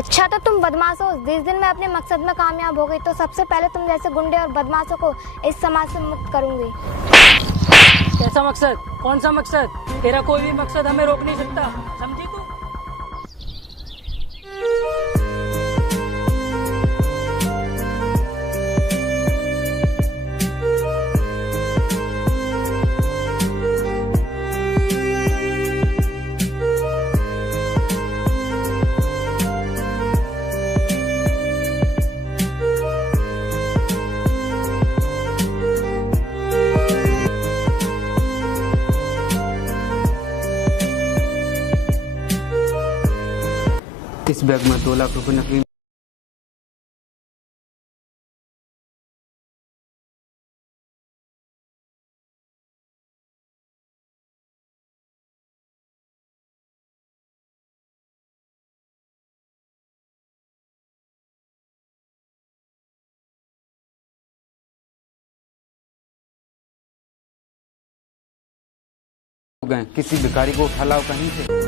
अच्छा तो तुम बदमाश हो। जिस दिन मैं अपने मकसद में कामयाब हो गई तो सबसे पहले तुम जैसे गुंडे और बदमाशों को इस समाज से मुक्त करूंगी। कैसा मकसद? कौन सा मकसद? तेरा कोई भी मकसद हमें रोक नहीं सकता, समझी तू? इस बैग में 2 लाख रुपए नकली। गए किसी भिखारी को उठा लाओ कहीं से।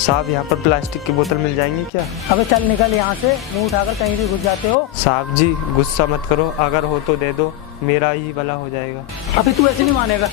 साहब यहाँ पर प्लास्टिक की बोतल मिल जाएंगी क्या? अबे चल निकल यहाँ से, मुंह उठाकर कहीं भी घुस जाते हो। साहब जी गुस्सा मत करो, अगर हो तो दे दो, मेरा ही भला हो जाएगा। अबे तू ऐसे नहीं मानेगा।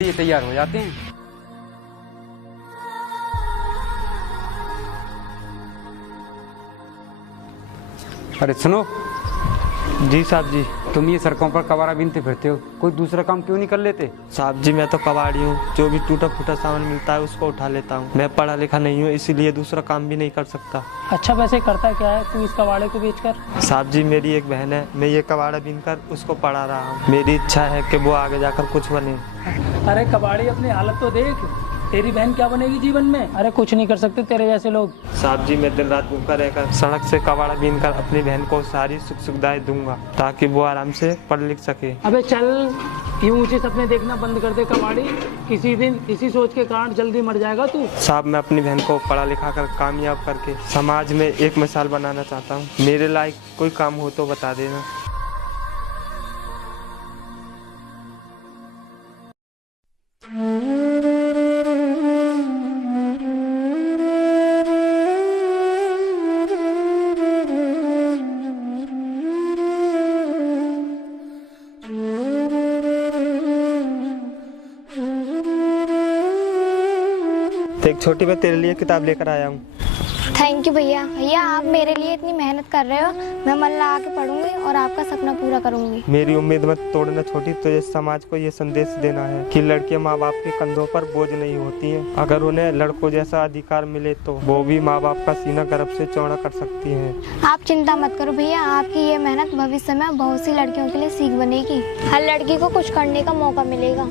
ये तैयार हो जाते हैं। अरे सुनो, जी साहब जी। तुम ये सड़कों पर कबाड़ा बीनते फिरते हो, कोई दूसरा काम क्यों नहीं कर लेते? साहब जी मैं तो कबाड़ी हूँ, जो भी टूटा फूटा सामान मिलता है उसको उठा लेता हूँ। मैं पढ़ा लिखा नहीं हूँ, इसीलिए दूसरा काम भी नहीं कर सकता। अच्छा वैसे करता क्या है तू इस कबाड़े को बेचकर? साहब जी मेरी एक बहन है, मैं ये कबाड़ा बीनकर उसको पढ़ा रहा हूँ। मेरी इच्छा है कि वो आगे जाकर कुछ बने। अरे कबाड़ी अपनी हालत तो देख, तेरी बहन क्या बनेगी जीवन में? अरे कुछ नहीं कर सकते तेरे जैसे लोग। साहब जी मैं दिन रात भूखा रहकर सड़क से कबाड़ा बीनकर अपनी बहन को सारी सुख सुविधाएं दूंगा ताकि वो आराम से पढ़ लिख सके। अबे चल यूं ऊंचे सपने देखना बंद कर दे कबाड़ी, किसी दिन इसी सोच के कारण जल्दी मर जाएगा तू। साहब मैं अपनी बहन को पढ़ा लिखा कर कामयाब करके समाज में एक मिसाल बनाना चाहता हूँ। मेरे लायक कोई काम हो तो बता देना। एक छोटी मैं तेरे लिए किताब लेकर आया हूँ। थैंक यू भैया। भैया आप मेरे लिए इतनी मेहनत कर रहे हो, मैं मन लगा के पढ़ूंगी और आपका सपना पूरा करूंगी। मेरी उम्मीद मत तोड़ना छोटी, तुझे समाज को ये संदेश देना है कि लड़कियां माँ बाप के कंधों पर बोझ नहीं होती हैं। अगर उन्हें लड़कों जैसा अधिकार मिले तो वो भी माँ बाप का सीना गर्व से चौड़ा कर सकती हैं। आप चिंता मत करो भैया, आपकी ये मेहनत भविष्य में बहुत सी लड़कियों के लिए सीख बनेगी। हर लड़की को कुछ करने का मौका मिलेगा।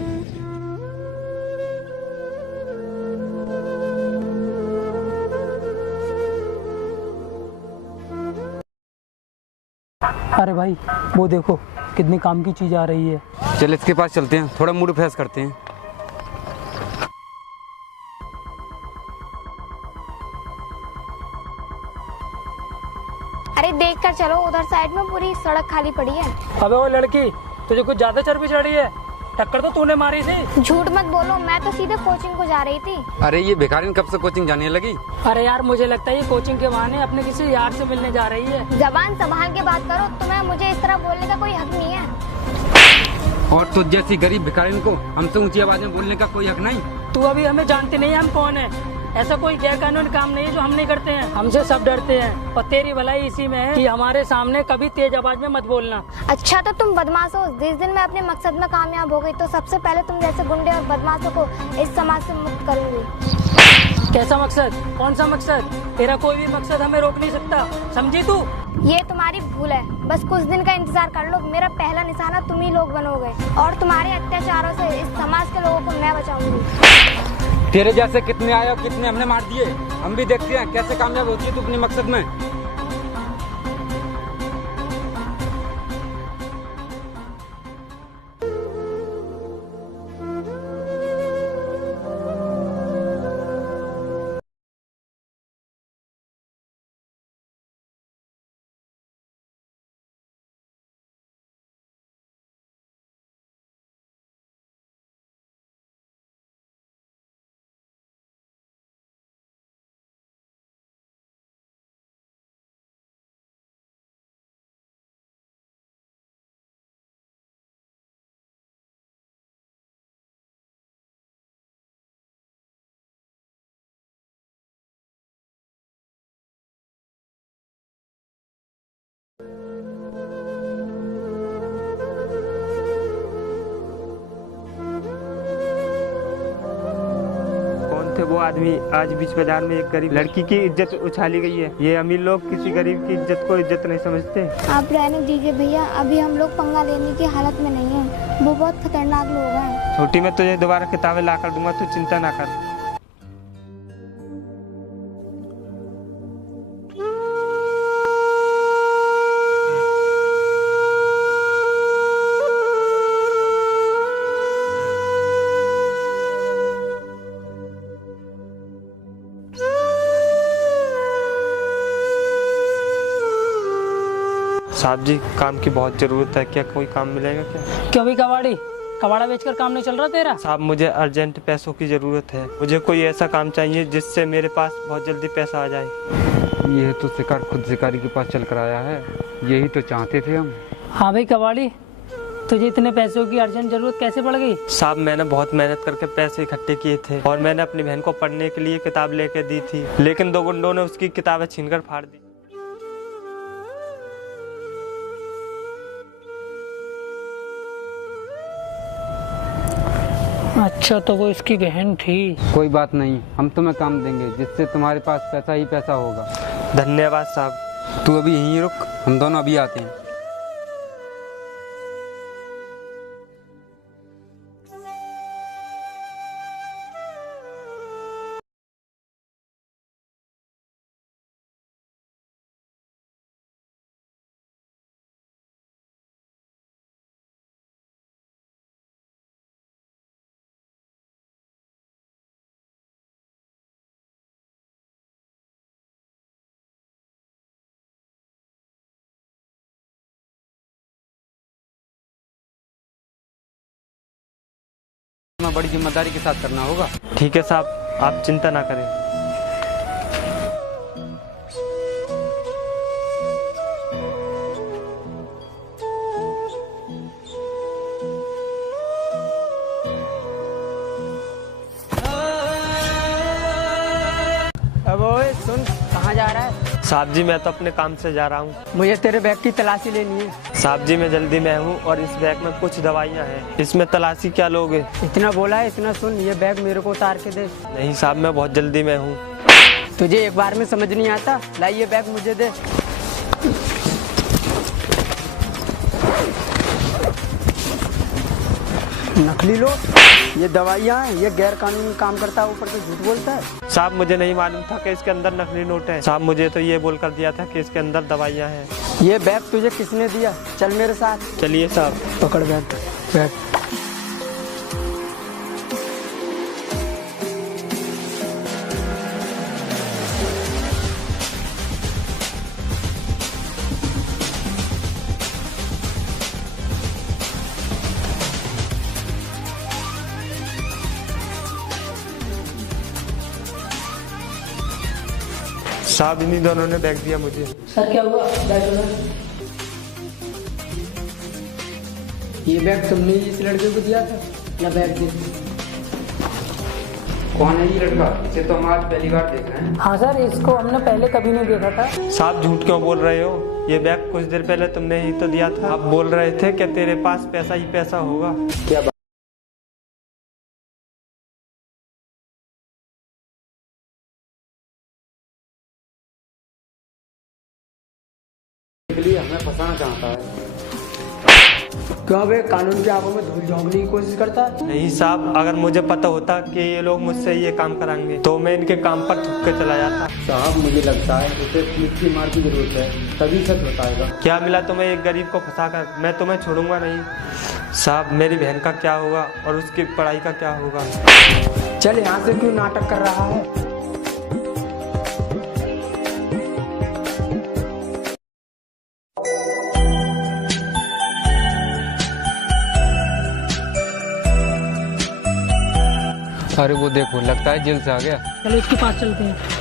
अरे भाई वो देखो कितनी काम की चीज आ रही है। चल इसके पास चलते हैं, थोड़ा मूड फ्रेश करते हैं। अरे देख कर चलो, उधर साइड में पूरी सड़क खाली पड़ी है। अबे वो लड़की तुझे कुछ ज्यादा चर्बी चढ़ी है, टक्कर तो तूने मारी थी। झूठ मत बोलो, मैं तो सीधे कोचिंग को जा रही थी। अरे ये भिखारी कब से कोचिंग जाने लगी? अरे यार मुझे लगता है ये कोचिंग के बहाने अपने किसी यार से मिलने जा रही है। जबान संभाल के बात करो, तुम्हें मुझे इस तरह बोलने का कोई हक नहीं है। और तो जैसी गरीब भिखारी को हमसे ऊंची आवाज में बोलने का कोई हक नहीं। तू अभी हमें जानती नहीं है हम कौन है। ऐसा कोई गैर कानूनी काम नहीं है जो हम नहीं करते हैं। हमसे सब डरते हैं और तेरी भलाई इसी में है कि हमारे सामने कभी तेज आवाज में मत बोलना। अच्छा तो तुम बदमाश हो। जिस दिन मैं अपने मकसद में कामयाब हो गई तो सबसे पहले तुम जैसे गुंडे और बदमाशों को इस समाज से मुक्त करूंगी। कैसा मकसद? कौन सा मकसद? तेरा कोई भी मकसद हमें रोक नहीं सकता, समझी तू? ये तुम्हारी भूल है, बस कुछ दिन का इंतजार कर लो। मेरा पहला निशाना तुम ही लोग बनोगे और तुम्हारे अत्याचारों से इस समाज के लोगों को मैं बचाऊंगी। तेरे जैसे कितने आए और कितने हमने मार दिए, हम भी देखते हैं कैसे कामयाब होती है तू अपने मकसद में। थे वो आदमी, आज बीच बाजार में एक गरीब लड़की की इज्जत उछाली गई है। ये अमीर लोग किसी गरीब की इज्जत को इज्जत नहीं समझते। आप रहने दीजिए भैया, अभी हम लोग पंगा लेने की हालत में नहीं है। वो बहुत खतरनाक लोग हैं। छोटी, मैं तुझे दोबारा किताबें ला कर दूंगा, तू चिंता ना कर। साहब जी, काम की बहुत जरूरत है, क्या कोई काम मिलेगा क्या? क्यों भी कबाड़ी? कबाड़ा बेचकर काम नहीं चल रहा तेरा? साहब, मुझे अर्जेंट पैसों की जरूरत है। मुझे कोई ऐसा काम चाहिए जिससे मेरे पास बहुत जल्दी पैसा आ जाए। ये तो शिकार खुद शिकारी के पास चल कर आया है, यही तो चाहते थे हम। हाँ भाई कबाड़ी, तुझे इतने पैसों की अर्जेंट जरूरत कैसे पड़ गई? साहब, मैंने बहुत मेहनत करके पैसे इकट्ठे किए थे और मैंने अपनी बहन को पढ़ने के लिए किताब लेके दी थी, लेकिन दो गुंडों ने उसकी किताबें छीनकर फाड़ दी। अच्छा, तो वो इसकी बहन थी। कोई बात नहीं, हम तुम्हें काम देंगे जिससे तुम्हारे पास पैसा ही पैसा होगा। धन्यवाद साहब। तू अभी यहीं रुक, हम दोनों अभी आते हैं। बड़ी जिम्मेदारी के साथ करना होगा। ठीक है साहब, आप चिंता ना करें। अब ओए सुन, कहाँ जा रहा है? साहब जी, मैं तो अपने काम से जा रहा हूँ। मुझे तेरे बैग की तलाशी लेनी है। साहब जी, मैं जल्दी में हूँ और इस बैग में कुछ दवाइयाँ हैं। इसमें तलाशी क्या लोगे? इतना बोला है, इतना सुन, ये बैग मेरे को उतार के दे। नहीं साहब, मैं बहुत जल्दी में हूँ। तुझे एक बार में समझ नहीं आता? ला ये बैग मुझे दे। नकली लोग, ये दवाइयाँ हैं, ये गैर कानूनी काम करता है, ऊपर से झूठ बोलता है। साहब, मुझे नहीं मालूम था कि इसके अंदर नकली नोट है। साहब, मुझे तो ये बोलकर दिया था कि इसके अंदर दवाइयाँ हैं। ये बैग तुझे किसने दिया? चल मेरे साथ। चलिए साहब। पकड़ बैग, बैग। साहब, इन्हीं दोनों ने बैग दिया मुझे। सर क्या हुआ? बैग ये बैग तुमने इस लड़के को दिया था या बैग दे? कौन है ये लड़का? इसे तो हम आज पहली बार देख रहे हैं। हाँ सर, इसको हमने पहले कभी नहीं देखा था। साहब, झूठ क्यों बोल रहे हो? ये बैग कुछ देर पहले तुमने ही तो दिया था। आप बोल रहे थे कि तेरे पास पैसा ही पैसा होगा। क्या के लिए हमें फंसाना चाहता है। क्यों बे कानून के आगों में धूल झोंकने की कोशिश करता है? नहीं साहब, अगर मुझे पता होता कि ये लोग मुझसे ये काम कराएंगे तो मैं इनके काम पर थूक के चला जाता। साहब मुझे लगता है उसे पुलिस की मार की जरूरत है, तभी सच बताएगा। क्या मिला तुम्हें एक गरीब को फंसाकर? मैं तुम्हें छोड़ूंगा नहीं। साहब मेरी बहन का क्या होगा और उसकी पढ़ाई का क्या होगा? चल यहाँ से क्यों नाटक कर रहा है? अरे वो देखो, लगता है जेल से आ गया। चलो इसके पास चलते हैं।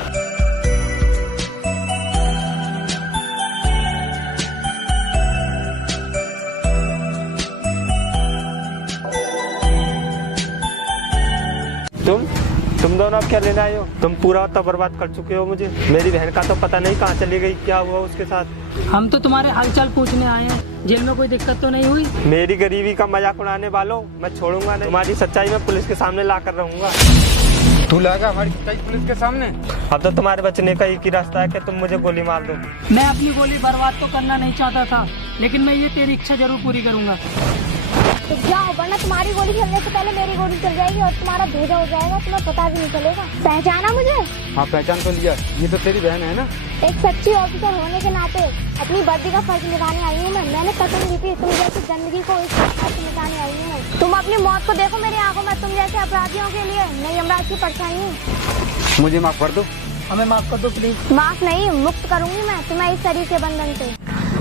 तुम दोनों अब क्या लेने आए हो? तुम पूरा तो बर्बाद कर चुके हो मुझे। मेरी बहन का तो पता नहीं कहाँ चली गई, क्या हुआ उसके साथ। हम तो तुम्हारे हालचाल पूछने आए हैं, जेल में कोई दिक्कत तो नहीं हुई? मेरी गरीबी का मजाक उड़ाने वालों, मैं छोड़ूंगा नहीं। तुम्हारी सच्चाई मैं पुलिस के सामने ला कर रहूंगा। तू लाएगा हमारी सच्चाई पुलिस के सामने? अब तो तुम्हारे बचने का एक ही रास्ता है कि तुम मुझे गोली मार दो। मैं अपनी गोली बर्बाद तो करना नहीं चाहता था, लेकिन मैं ये तेरी इच्छा जरूर पूरी करूंगा। तो जाओ, वरना तुम्हारी गोली चलने से पहले मेरी गोली चल जाएगी और तुम्हारा भेजा हो जाएगा, तुम्हें पता भी नहीं चलेगा। पहचाना मुझे? हाँ पहचान तो लिया, ये तो तेरी बहन है ना? एक सच्ची ऑफिसर होने के नाते अपनी वर्दी का फर्ज निभाने आई हूँ मैं। मैंने कसम ली थी तुम जैसी गंदगी को इस फर्ज निभाने आई हूँ मैं। तुम अपनी मौत को देखो मेरी आंखों में, तुम जैसे अपराधियों के लिए नहीं यमराज की परछाई हूँ। मुझे माफ कर दो। हमें माफ कर दो प्लीज। माफ नहीं, मुक्त करूंगी मैं तुम्हें इस शरीर के बंधन से।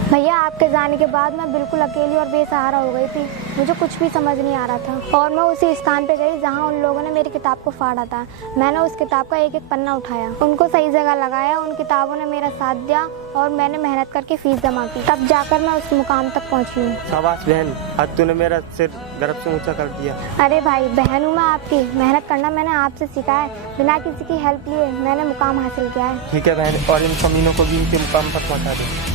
भैया आपके जाने के बाद मैं बिल्कुल अकेली और बेसहारा हो गई थी। मुझे कुछ भी समझ नहीं आ रहा था और मैं उसी स्थान पे गई जहाँ उन लोगों ने मेरी किताब को फाड़ा था। मैंने उस किताब का एक एक पन्ना उठाया, उनको सही जगह लगाया, उन किताबों ने मेरा साथ दिया और मैंने मेहनत करके फीस जमा की। तब जाकर मैं उस मुकाम तक पहुँची हूँ। शाबाश बहन, आज तूने मेरा सिर गर्व से ऊंचा कर दिया। अरे भाई, बहन हूँ मैं आपकी, मेहनत करना मैंने आपसे सीखा है। बिना किसी की हेल्प लिए मैंने मुकाम हासिल किया है। ठीक है बहन, और इन कमीनों को भी इनके मुकाम पर पहुँचा दे।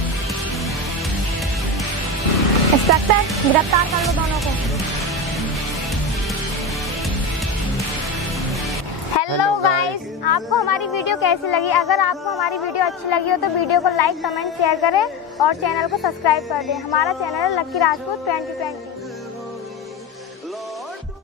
इंस्पेक्टर, गिरफ्तार कर लो दोनों को। हेलो गाइस, आपको हमारी वीडियो कैसी लगी? अगर आपको हमारी वीडियो अच्छी लगी हो तो वीडियो को लाइक, कमेंट, शेयर करें और चैनल को सब्सक्राइब कर दें। हमारा चैनल है लक्की राजपूत 2020।